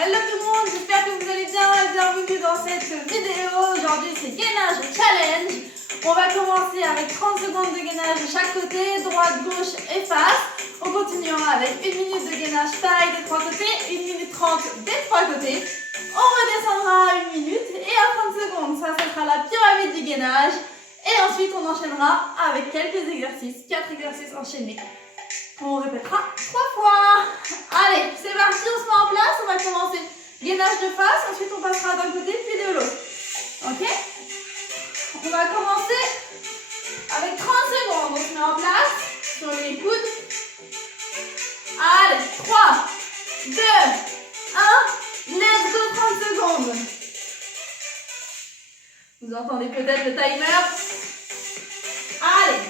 Hello tout le monde, j'espère que vous allez bien et bienvenue dans cette vidéo. Aujourd'hui c'est gainage challenge. On va commencer avec 30 secondes de gainage de chaque côté, droite, gauche et face. On continuera avec 1 minute de gainage taille des trois côtés, 1 minute 30 des trois côtés. On redescendra à 1 minute et à 30 secondes, ça sera la pyramide du gainage. Et ensuite on enchaînera avec quelques exercices, 4 exercices enchaînés. On répétera 3 fois. Allez, c'est parti, on se met en place. On va commencer gainage de face. Ensuite, on passera d'un côté puis de l'autre. Ok? On va commencer avec 30 secondes. On se met en place sur les coudes. Allez, 3, 2, 1. Let's go, 30 secondes. Vous entendez peut-être le timer. Allez.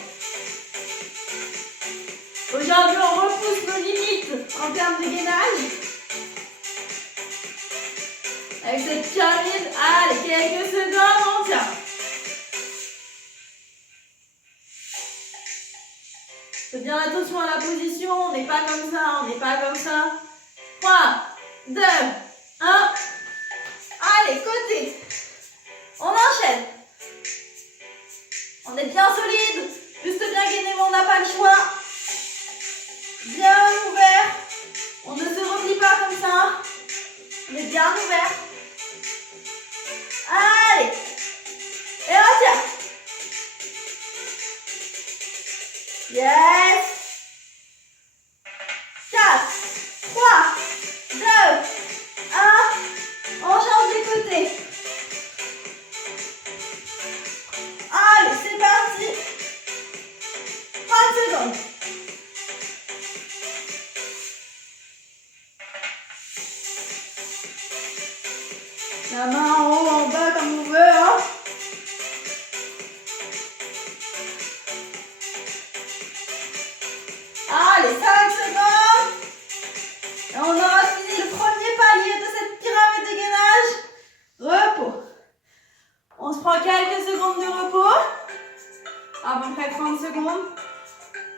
Aujourd'hui, on repousse nos limites en termes de gainage. Avec cette pyramide, allez, quelques secondes, on tient. Faites bien attention à la position, on n'est pas comme ça, on n'est pas comme ça. 3, 2, 1. Allez, côté. On enchaîne. On est bien solide, juste bien gainé, mais on n'a pas le choix. Bien ouvert. On ne se replie pas comme ça. On est bien ouvert. Allez. Et on tient. Yes. 4, 3, 2, 1. On change de côté. Allez, c'est parti. 30 secondes. La main en haut, en bas, comme on veut. Hein. Allez, 5 secondes. Et on aura fini le premier palier de cette pyramide de gainage. Repos. On se prend quelques secondes de repos. À peu près 30 secondes.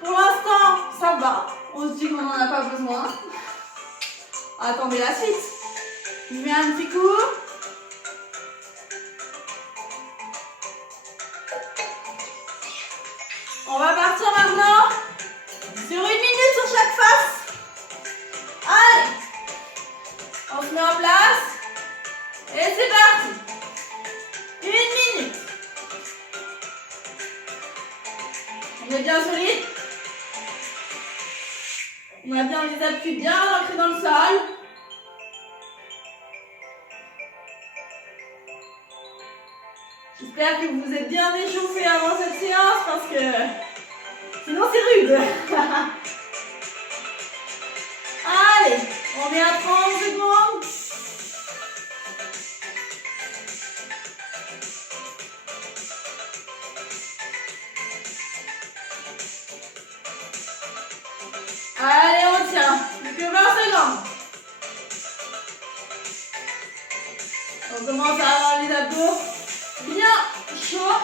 Pour l'instant, ça va. On se dit qu'on n'en a pas besoin. Attendez la suite. Je mets un petit coup. On va partir maintenant sur 1 minute sur chaque face. Allez, on se met en place et c'est parti. 1 minute. On est bien solide. On a bien les appuis bien ancrés dans le sol. J'espère que vous vous êtes bien échauffés avant cette séance parce que sinon c'est rude. Allez, on est à 30 secondes. Allez, on tient. Plus que 20 secondes. On commence à avoir les abdos bien chaud.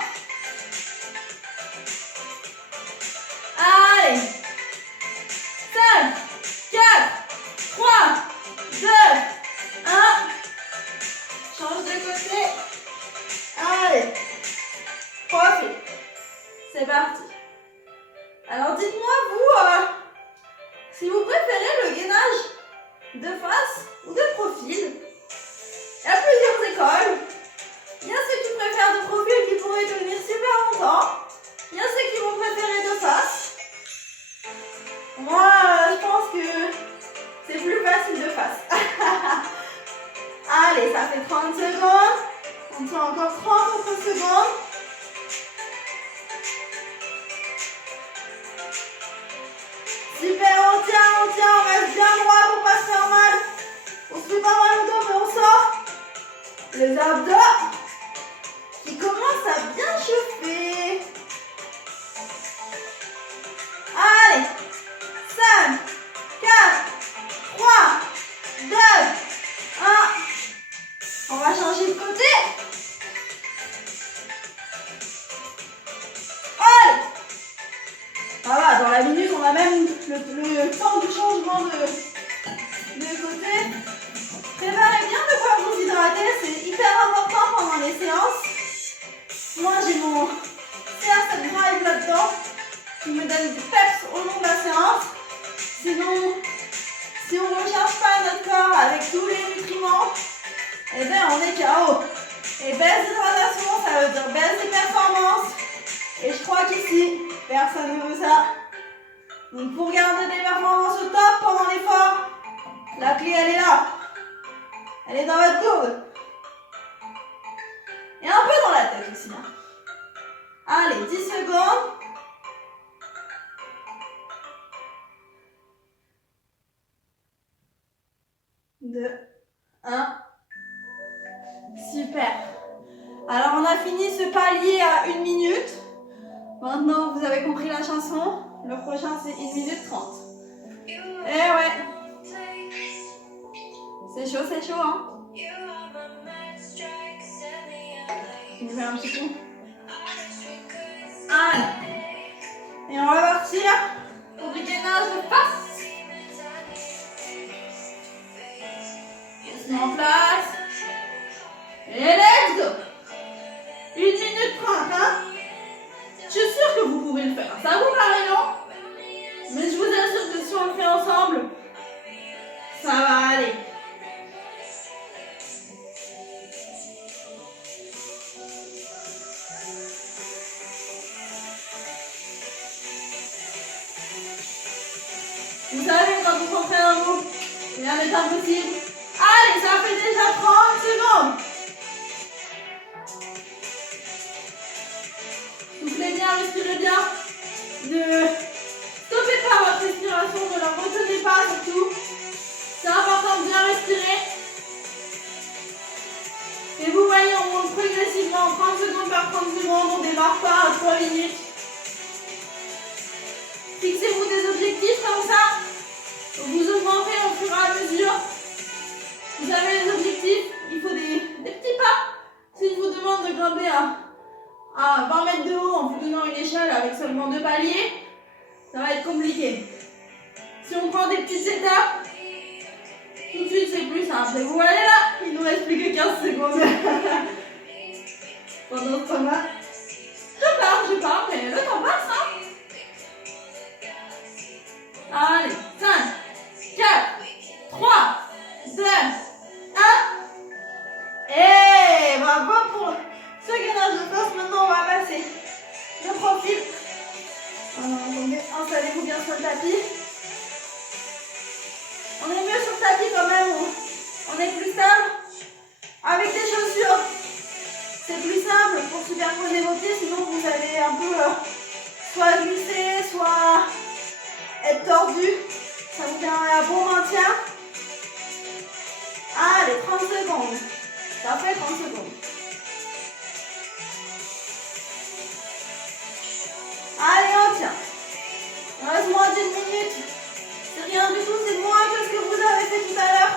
Allez. 5, 4, 3, 2, 1. Change de côté. Allez. Profite. C'est parti. Alors dites-moi vous, si vous préférez le gainage de face ou de profil. Il y a plusieurs écoles. Il y a ceux qui préfèrent de profil qui pourraient tenir super longtemps. Il y a ceux qui vont préférer de face. Moi, je pense que c'est plus facile de face. Allez, ça fait 30 secondes. On tient encore 30 autres secondes. Super, on tient, on reste bien droit pour pas se faire mal. On se fait pas mal au dos, mais on sort. Les abdos qui commencent à bien chauffer. Allez, 5, 4, 3, 2, 1. On va changer de côté. Allez. Ça va, dans la minute, on a même le temps du changement de côté. Très bien. donne du peps au long de la séance. Sinon, si on ne recharge pas notre corps avec tous les nutriments, eh bien on est KO. Et baisse d'hydratation, ça veut dire baisse des performances. Et je crois qu'ici, personne ne veut ça. Donc pour garder des performances au top pendant l'effort, la clé elle est là. Elle est dans votre gourde. Et un peu dans la tête aussi. Hein. Allez, 10 secondes. 2, 1. Super. Alors on a fini ce palier à 1 minute. Maintenant vous avez compris la chanson. Le prochain c'est 1 minute 30. Eh ouais. C'est chaud hein. Je vais un petit coup. Allez. Et on va partir pour du gainage de face. On se met en place. Et let's go. 1 minute 30, hein. Je suis sûre que vous pouvez le faire. Ça vous paraît long, mais je vous assure que si on le fait ensemble, ça va aller. Vous savez, quand vous s'entraînez un groupe, rien n'est impossible. Allez, ça fait déjà 30 secondes. Soufflez bien, respirez bien. Ne stoppez pas votre respiration, ne la retenez pas surtout. C'est important de bien respirer. Et vous voyez, on monte progressivement 30 secondes par 30 secondes, on ne démarre pas à 3 minutes. Fixez-vous des objectifs comme ça. Vous augmentez au fur et à mesure. Vous avez les objectifs, il faut des petits pas. Si je vous demande de grimper à 20 mètres de haut en vous donnant une échelle avec seulement 2 paliers, ça va être compliqué. Si on prend des petites étapes, tout de suite c'est plus simple. Et vous voyez là, il nous reste plus que 15 secondes. Pendant ce temps-là, je pars, mais le temps passe, hein. Allez, 5, 4, 3, 2, 1. Et bravo pour ce gainage de force. Maintenant, on va passer le profil. Attendez, installez-vous bien sur le tapis. On est mieux sur le tapis quand même. On est plus stable. Avec des chaussures, c'est plus simple pour superposer vos pieds. Sinon, vous allez un peu soit glisser, soit être tordu. Ça vous permet un bon maintien. Allez, 30 secondes. Ça fait 30 secondes. Allez, on tient. Il reste moins d'1 minute. C'est rien du tout, c'est moins que ce que vous avez fait tout à l'heure.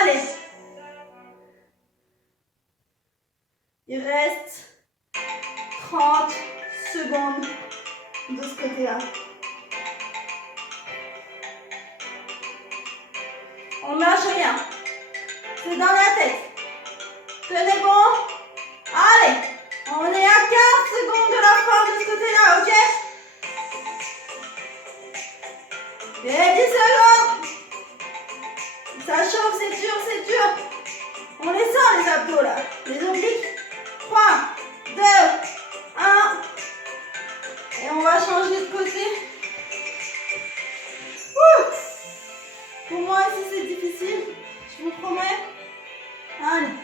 Allez. Il reste 30 secondes de ce côté-là. On ne lâche rien. C'est dans la tête. Tenez bon. Allez. On est à 15 secondes de la fin de ce côté-là, ok? Et 10 secondes. Ça chauffe, c'est dur, c'est dur. On les sent les abdos là. Les obliques. 3, 2, 1. Et on va changer de côté. Ouh. Pour moi, si c'est difficile, je vous promets. Allez.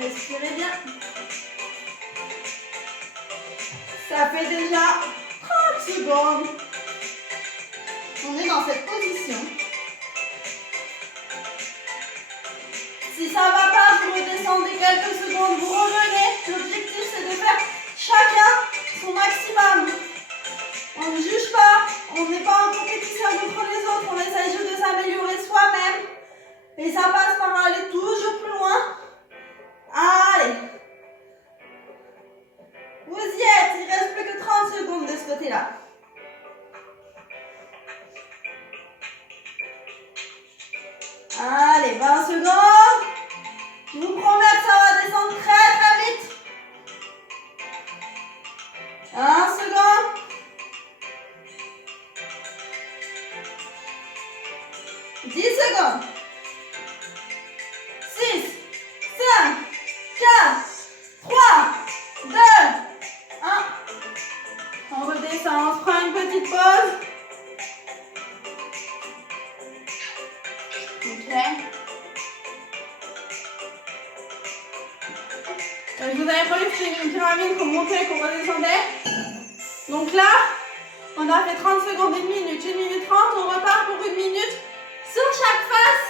Respirez bien. Ça fait déjà 30 secondes. On est dans cette position. Si ça ne va pas, vous redescendez quelques secondes, vous revenez. L'objectif, c'est de faire chacun son maximum. On ne juge pas, on n'est pas en compétition contre les autres, on essaie juste de s'améliorer soi-même. secondes de ce côté-là. Allez, 20 secondes. Je vous promets que ça va descendre très très vite. 1 seconde. 10 secondes. 6, 5, 4, 3, 2, 1. On redescend, on se prend une petite pause. Ok. Je vous avais prévu que c'était une pyramide qu'on montait, qu'on redescendait. Donc là, on a fait 30 secondes, 1 minute, 1 minute 30. On repart pour 1 minute sur chaque face.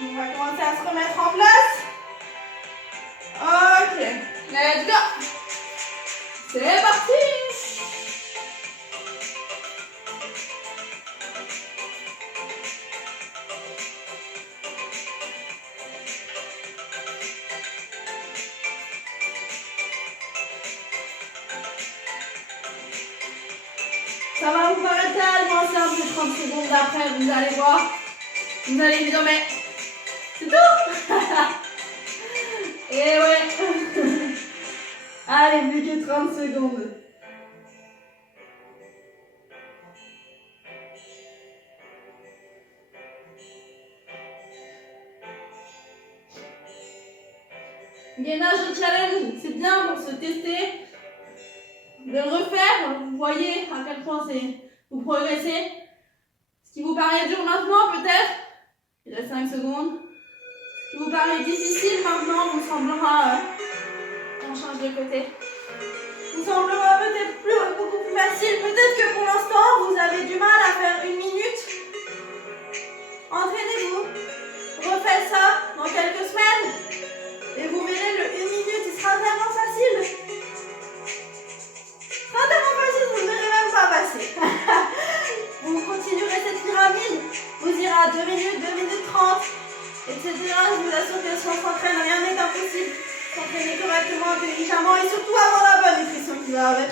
On va commencer à se remettre en place. Ok, let's go. C'est parti. Ça va vous paraître tellement simple, 30 secondes d'après, vous allez voir. Vous allez me dire, mais c'est tout. Et ouais. Allez, plus que 30 secondes. Gainage challenge, c'est bien pour se tester. De le refaire, vous voyez à quel point vous progressez. Ce qui vous paraît dur maintenant, peut-être, il reste 5 secondes. Ce qui vous paraît difficile maintenant, vous semblera, on change de côté, vous semblera peut-être beaucoup plus facile. Peut-être que pour l'instant, vous avez du mal à faire 1 minute. Entraînez-vous, refaites ça dans quelques semaines et vous verrez, le 1 minute, il sera tellement facile. Pas tellement facile, vous ne verrez même pas passer. Vous continuerez cette pyramide, vous irez à 2 minutes, 2 minutes 30, etc. Je vous assure que si on s'entraîne, rien n'est impossible. S'entraîner correctement, intelligemment et surtout avoir la bonne nutrition qui va avec.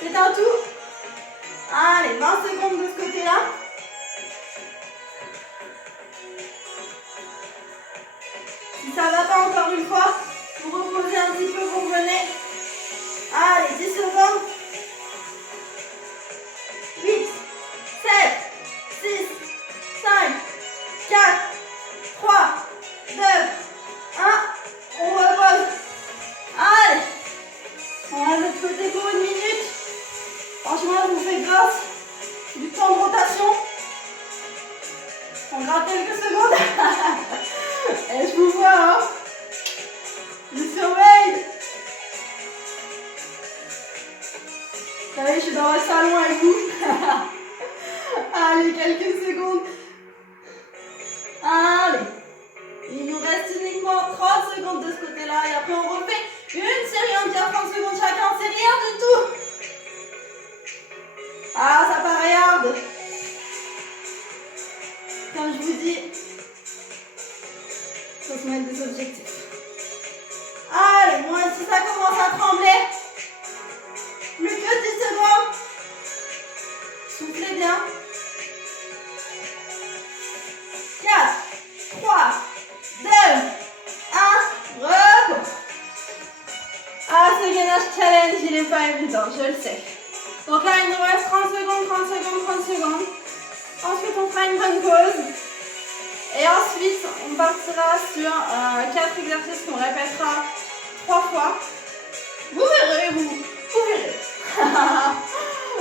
C'est un tout. Allez, 20 secondes de ce côté-là. Si ça ne va pas encore une fois, vous reposez un petit peu, vous revenez. Allez, 10 secondes. 8, 7, 6, 5, 4, 3, 2, 1. On repose. Allez. On va de l'autre côté pour 1 minute. Franchement, je vous fais grâce du temps de rotation. On gratte quelques secondes. Et je vous vois, hein. Je surveille. Vous savez, je suis dans le salon avec vous. Allez, quelques secondes. Allez. Il nous reste uniquement 30 secondes de ce côté-là. Et après, on refait une série entière, 30 secondes chacun. C'est rien du tout. Ah, ça paraît hard. Comme je vous dis, il faut se mettre des objectifs. Allez, moi, si ça commence à trembler, plus que 10 secondes. Soufflez bien. 4, 3, 2, 1, repos. Ah, ce gainage challenge, il n'est pas évident, je le sais. Donc là, il nous reste 30 secondes, 30 secondes, 30 secondes. Ensuite, on fera une bonne pause. Et ensuite, on partira sur 4 exercices qu'on répétera 3 fois. Vous verrez, vous verrez.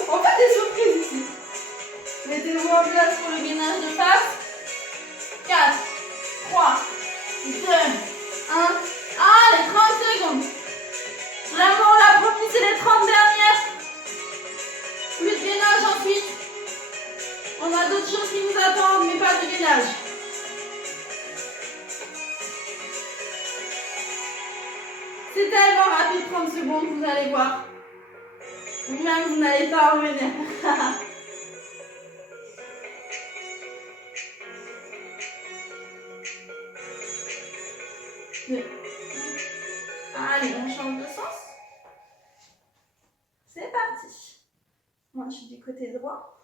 On fait des surprises ici. Mettez-vous en place pour le gainage de face. 4, 3, 2, 1. Allez, 30 secondes. Vraiment, la promis, c'est les 30 dernières. Plus de gainage ensuite. On a d'autres choses qui nous attendent, mais pas de gainage. C'est tellement rapide, 30 secondes, vous allez voir. Vous-même, vous n'allez pas revenir. Allez, on change de sens. C'est parti. Moi, je suis du côté droit.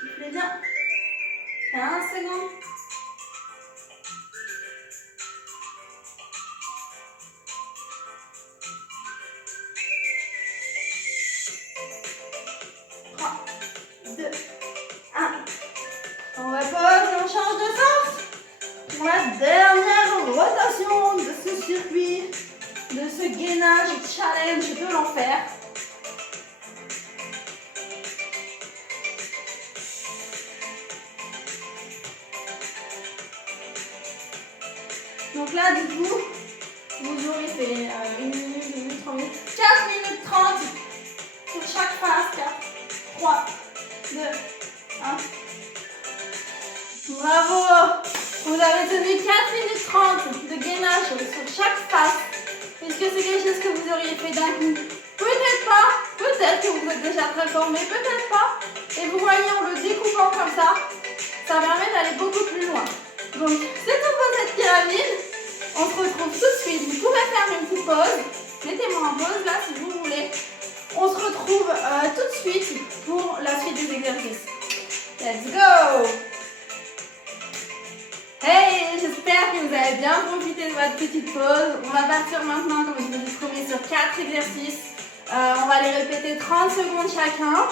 Soufflez bien. 15 secondes. On repose et on change de sens. Pour la dernière rotation de ce circuit, de ce gainage challenge de l'enfer. Donc là, du coup, vous aurez fait 1 minute, 2 minutes, 3 minutes, 4 minutes 30 sur chaque phase. 4, 3, 2, 1. Bravo! Vous avez tenu 4 minutes 30 de gainage sur chaque face. Est-ce que c'est quelque chose que vous auriez fait d'un coup? Peut-être pas. Peut-être que vous êtes déjà très fort, mais peut-être pas. Et vous voyez, en le découpant comme ça permet d'aller beaucoup plus loin. Donc, c'est tout pour cette pyramide. On se retrouve tout de suite. Vous pouvez faire une petite pause. Mettez-moi en pause là si vous voulez. On se retrouve tout de suite pour la suite des exercices. Let's go! Hey, j'espère que vous avez bien profité de votre petite pause. On va partir maintenant, comme je vous ai promis, sur 4 exercices. On va les répéter 30 secondes chacun.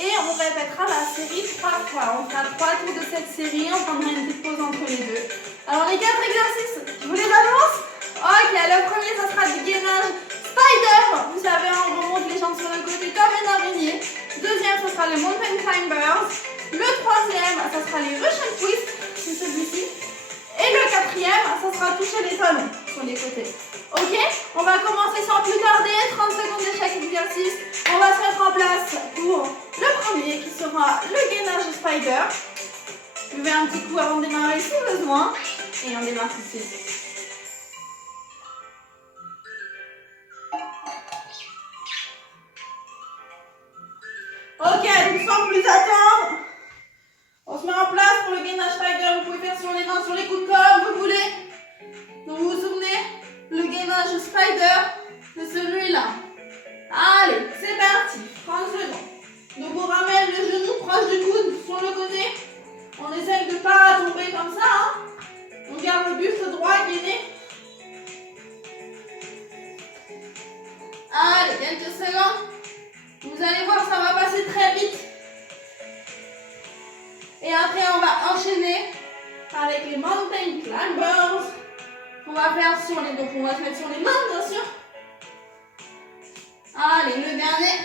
Et on répétera la série 3 fois. On fera 3 tours de cette série. On prendra une petite pause entre les deux. Alors les 4 exercices, je vous les annonce. Ok, le premier, ça sera du gainage spider. Vous savez, on remonte les jambes sur le côté comme une araignée. Deuxième, ce sera le mountain climbers. Le troisième, ça sera les Russian twists. C'est celui-ci. Et le quatrième, ça sera toucher les talons sur les côtés. Ok, on va commencer sans plus tarder. 30 secondes de chaque exercice. On va se mettre en place pour le premier qui sera le gainage spider. Buvez un petit coup avant de démarrer si besoin. Et on démarre tout de suite. Ok, donc sans plus attendre. On se met en place pour le gainage spider. Vous pouvez faire sur les mains, sur les coudes comme vous voulez. Donc vous vous souvenez, le gainage spider, c'est celui-là. Allez, c'est parti. 30 secondes. Donc on ramène le genou proche du coude sur le côté. On essaye de ne pas tomber comme ça. Hein. On garde le buste droit gainé. Allez, quelques secondes. Vous allez voir, ça va passer très vite. Et après, on va enchaîner avec les mountain climbers. On va faire sur les... Donc, on va se mettre sur les mains, bien sûr. Allez, le dernier.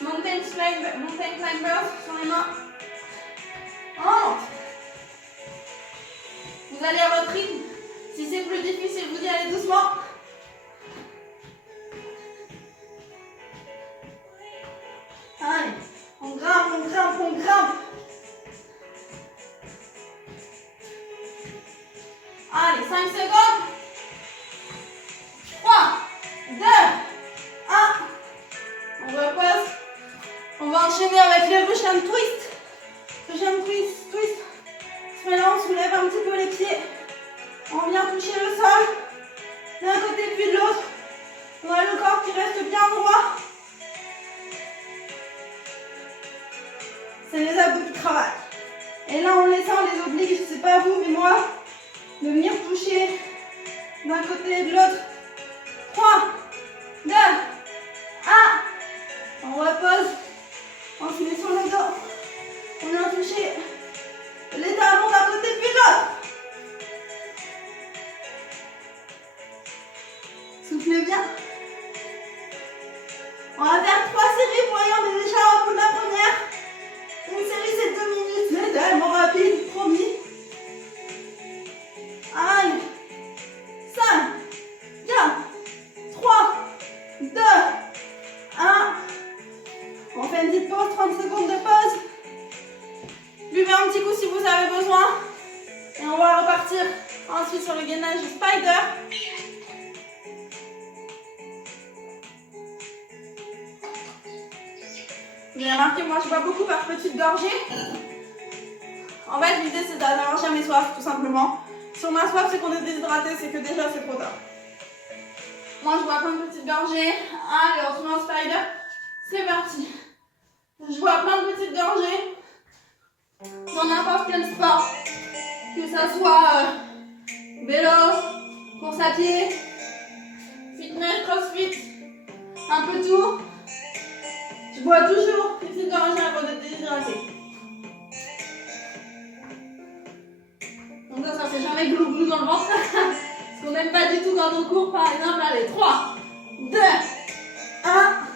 Mountain climbers sur les mains. Oh. Vous allez à votre rythme. Si c'est plus difficile, vous y allez doucement. Allez, on grimpe, on grimpe, on grimpe. Allez, 5 secondes. 3, 2, 1. On repose. On va enchaîner avec les Russian twists. Russian twist, twist. Maintenant, on soulève un petit peu les pieds. On vient toucher le sol. D'un côté puis de l'autre. On a le corps qui reste bien droit. C'est les abdos qui travaillent. Et là, on les sent, on les oblige, je sais pas vous, mais moi, de venir toucher d'un côté et de l'autre. 3, 2, 1. On repose. On se met sur le dos. On vient toucher les talons d'un côté puis de l'autre. Soufflez bien. On va faire 3 séries. Vous voyez, on est déjà au bout de la première. Une série, c'est 2 minutes. Mais tellement rapide, promis. Allez. 5, 4, 3, 2, 1. On fait une petite pause, 30 secondes de pause. Buvez un petit coup si vous avez besoin. Et on va repartir ensuite sur le gainage spider. Vous avez remarqué, moi je bois beaucoup par petites gorgées. En fait, l'idée c'est d'avoir jamais soif, tout simplement. Si on a soif, c'est qu'on est déshydraté, c'est que déjà c'est trop tard. Moi, je bois plein de petites gorgées. Allez, on se met en spider. C'est parti. Je bois plein de petites gorgées. Dans n'importe quel sport. Que ça soit vélo, course à pied, fitness, crossfit, un peu tout. Je bois toujours des petites gorgées avant d'être déshydraté. Donc ça fait jamais glou glou dans le ventre. Parce qu'on n'aime pas du tout quand on court, par exemple. Allez, 3, 2, 1.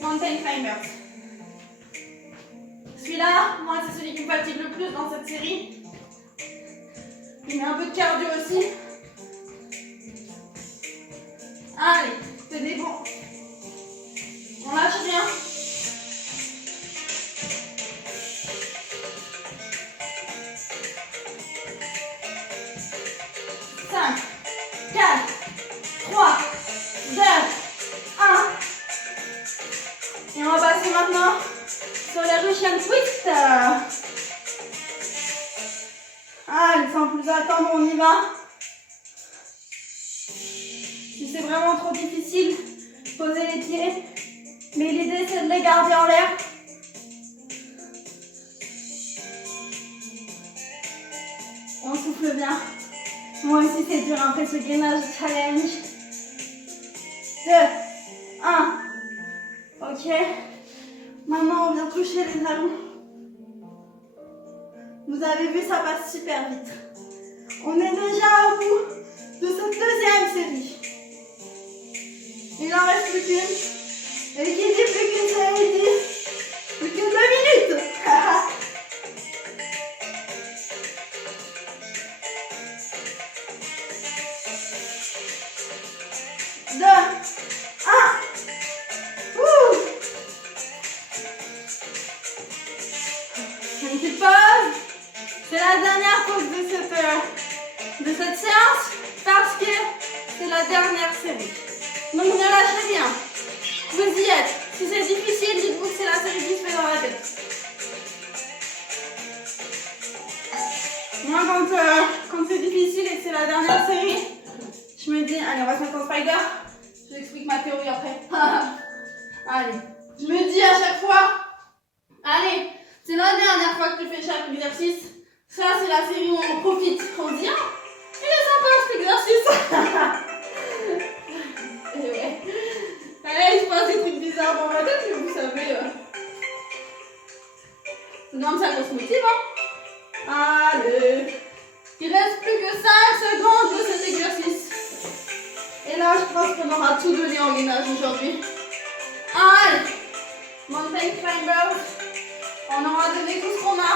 Mountain climbers. Celui-là, moi, c'est celui qui me fatigue le plus dans cette série. Il met un peu de cardio aussi. Allez, c'est des bons. On lâche rien. 5, 4, 3, 2, 1. Et on va passer maintenant sur les Russian Twist. Allez, sans plus attendre, on y va. Si c'est vraiment trop difficile, posez les pieds. Mais l'idée, c'est de les garder en l'air. On souffle bien. Moi aussi, c'est dur après ce gainage challenge. 2, 1. Ok. Maintenant, on vient toucher les talons. Vous avez vu, ça passe super vite. On est déjà au bout de cette deuxième série. Il en reste plus qu'une. Et qui dit plus qu'une série dit plus que 2 minutes. 2, 1. Une petite pause. C'est la dernière pause de cette séance parce que c'est la dernière série. Donc ne lâchez rien. Vous y êtes. Si c'est difficile, dites-vous que c'est la série qui se fait dans la tête. Moi, quand c'est difficile et que c'est la dernière série, je me dis, allez, on va se mettre en spider. Je vous explique ma théorie après. Allez, je me dis à chaque fois, allez, c'est la dernière fois que tu fais chaque exercice. Ça, c'est la série où on profite. On se dit, ah, il est sympa cet exercice. Et ouais. Allez, il se passe des trucs bizarres dans ma tête, mais vous savez, c'est comme ça qu'on se motive, hein. Allez. Il reste plus que 5 secondes de cet exercice. Et là, je pense qu'on aura tout donné en gainage aujourd'hui. Allez. Mountain climbers. On aura donné tout ce qu'on a.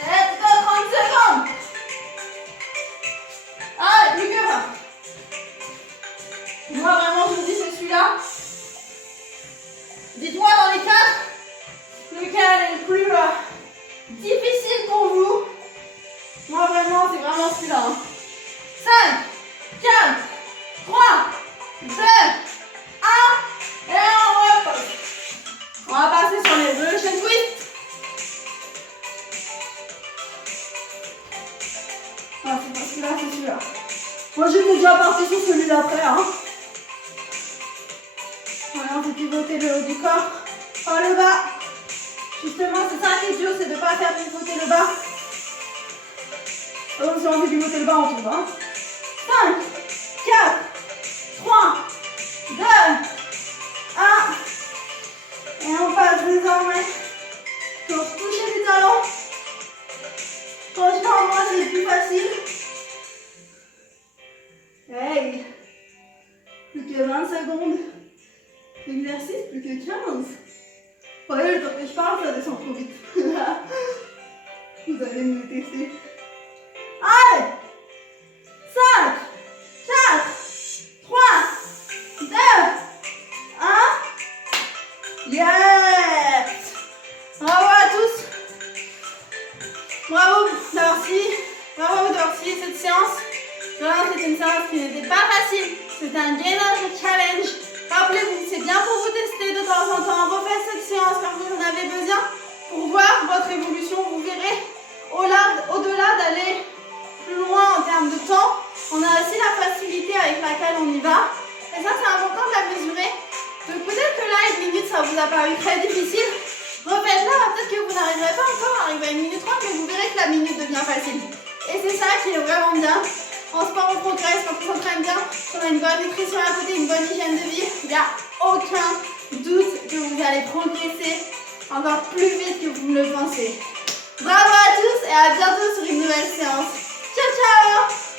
Let's go, 30 secondes. Allez, plus que 20. Moi, vraiment, je vous dis, c'est celui-là. Dites-moi dans les 4, lequel est le plus difficile pour vous. Moi, vraiment, c'est vraiment celui-là. 5, 4, 3, 2, 1. Et on repose. On va passer sur les Russian Twist. Ah, c'est pas celui-là, c'est celui-là. Moi, j'étais déjà partie sur celui d'après. Hein. Voilà, on fait pivoter le haut du corps par le bas. Justement, c'est ça qui est dur, c'est de ne pas faire pivoter le bas. Donc, si on fait pivoter le bas, on tombe. Hein. 5, 4, 3, 2, 1. Et on passe désormais pour toucher les talons. Franchement, moi, c'est plus facile. Hey, plus que 20 secondes. L'exercice, plus que 15. Ouais, le temps que je parle, ça descend trop vite. Vous allez me tester. Allez, 5, 4, 3, 2, 1. Yes! Bravo à tous. Bravo d'avoir suivi cette séance. Vraiment, c'était une séance qui n'était pas facile. C'était un gainage challenge. Rappelez-vous, c'est bien pour vous tester de temps en temps. Refaites cette séance quand vous en avez besoin pour voir votre évolution. Vous verrez ça vous a paru très difficile, refaites-la. Peut-être que vous n'arriverez pas encore à arriver à 1 minute 30, mais vous verrez que la minute devient facile. Et c'est ça qui est vraiment bien. En sport, on progresse quand on s'entraîne bien, qu'on a une bonne nutrition à côté, une bonne hygiène de vie. Il n'y a aucun doute que vous allez progresser encore plus vite que vous ne le pensez. Bravo à tous et à bientôt sur une nouvelle séance. Ciao, ciao!